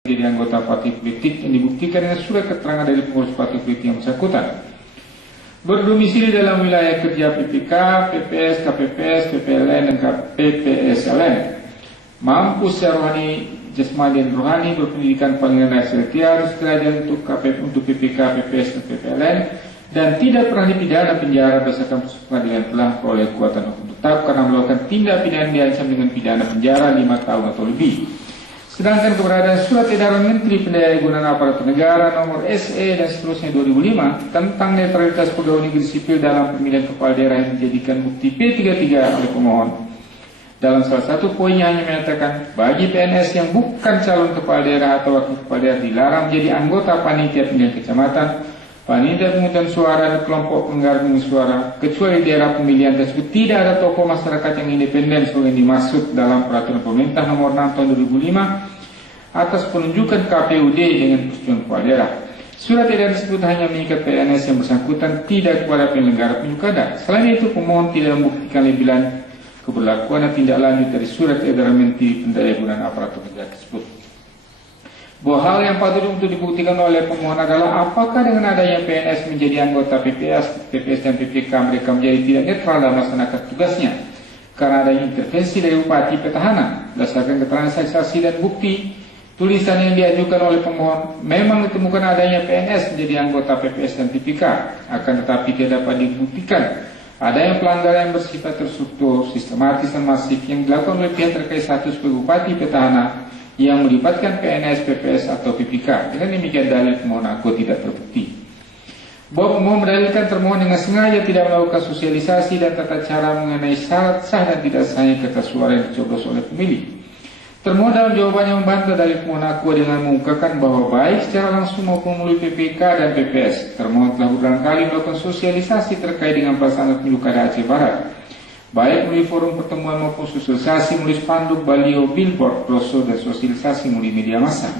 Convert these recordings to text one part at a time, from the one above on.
jadi anggota partai politik yang dibuktikan dengan surat keterangan dari pengurus partai politik yang bersangkutan berdomisili dalam wilayah kerja PPK, PPS, KPPS, PPLN, dan PPSLN, mampu secara rohani, jasmani, dan rohani, berpendidikan panggilan dasar harus sederajat untuk PPK, PPS, dan PPLN, dan tidak pernah dipidana penjara berdasarkan putusan pengadilan telah oleh kekuatan hukum tetap karena melakukan tindak pidana diancam dengan pidana penjara 5 tahun atau lebih. Sedangkan keberadaan surat edaran Menteri Pendayagunaan Aparatur Negara nomor SE dan seterusnya 2005 tentang netralitas pegawai negeri sipil dalam pemilihan kepala daerah yang dijadikan bukti P33 oleh pemohon. Dalam salah satu poinnya hanya menyatakan bagi PNS yang bukan calon kepala daerah atau wakil kepala daerah dilarang menjadi anggota panitia pemilihan kecamatan, panitia pemungutan suara, dan kelompok penggarung suara, kecuali di daerah pemilihan tersebut tidak ada tokoh masyarakat yang independen sebagai dimaksud dalam peraturan pemerintah nomor 6 tahun 2005 atas penunjukan KPUD dengan persetujuan kepala daerah. Surat edaran tersebut hanya mengikat PNS yang bersangkutan, tidak kepada penyelenggara pilkada. Selain itu, pemohon tidak membuktikan lebih lanjut keberlakuan dan tindak lanjut dari surat edaran Menteri Pendayagunaan Aparatur Negara tersebut. Bahwa hal yang patut untuk dibuktikan oleh pemohon adalah apakah dengan adanya PNS menjadi anggota PPS dan PPK mereka menjadi tidak netral dalam melaksanakan tugasnya karena adanya intervensi dari bupati petahana. Berdasarkan keterangan saksi dan bukti tulisan yang diajukan oleh pemohon, memang ditemukan adanya PNS menjadi anggota PPS dan PPK, akan tetapi tidak dapat dibuktikan adanya pelanggaran yang bersifat terstruktur, sistematis dan masif yang dilakukan oleh pihak terkait satu sebagai bupati petahana yang melibatkan PNS, PPS atau PPK. Dengan demikian dalil pemohon aku tidak terbukti. Bahwa pemohon mendalilkan termohon dengan sengaja tidak melakukan sosialisasi dan tata cara mengenai syarat sah dan tidak sahnya kertas suara yang dicoblos oleh pemilih. Termohon dalam jawabannya membantah dalil pemohon aku dengan mengungkapkan bahwa baik secara langsung maupun melalui PPK dan PPS, termohon telah beberapa kali melakukan sosialisasi terkait dengan pelaksanaan pemilu kada Aceh Barat, baik melalui forum pertemuan maupun sosialisasi melalui spanduk, baliho, billboard, brosur, dan sosialisasi melalui media massa.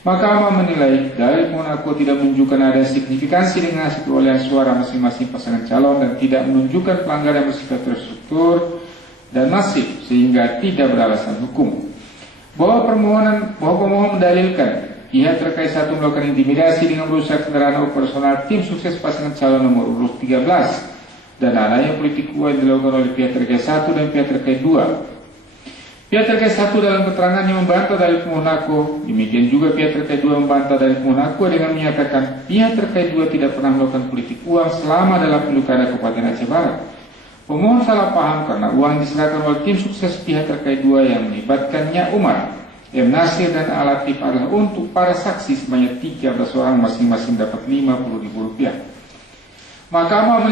Mahkamah menilai dalil pemohon aku tidak menunjukkan ada signifikansi dengan hasil perolehan suara masing-masing pasangan calon dan tidak menunjukkan pelanggaran yang bersifat terstruktur dan masif sehingga tidak beralasan hukum. Bahwa pemohon mendalilkan pihak terkait satu melakukan intimidasi dengan merusak kendaraan operasional tim sukses pasangan calon nomor urut 13 dan adanya politik uang yang dilakukan oleh pihak terkait 1 dan pihak terkait 2. Pihak terkait 1 dalam keterangannya membantah dalil pemohon aku, demikian juga pihak terkait 2 membantah dalil pemohon aku dengan menyatakan pihak terkait 2 tidak pernah melakukan politik uang selama dalam pilkada Kabupaten Aceh Barat. Pemohon salah paham karena uang diserahkan oleh tim sukses pihak terkait 2 yang melibatkannya Umar, M. Nasir, dan Alatif adalah untuk para saksi sebanyak 13 orang masing-masing dapat Rp50.000. Mahkamah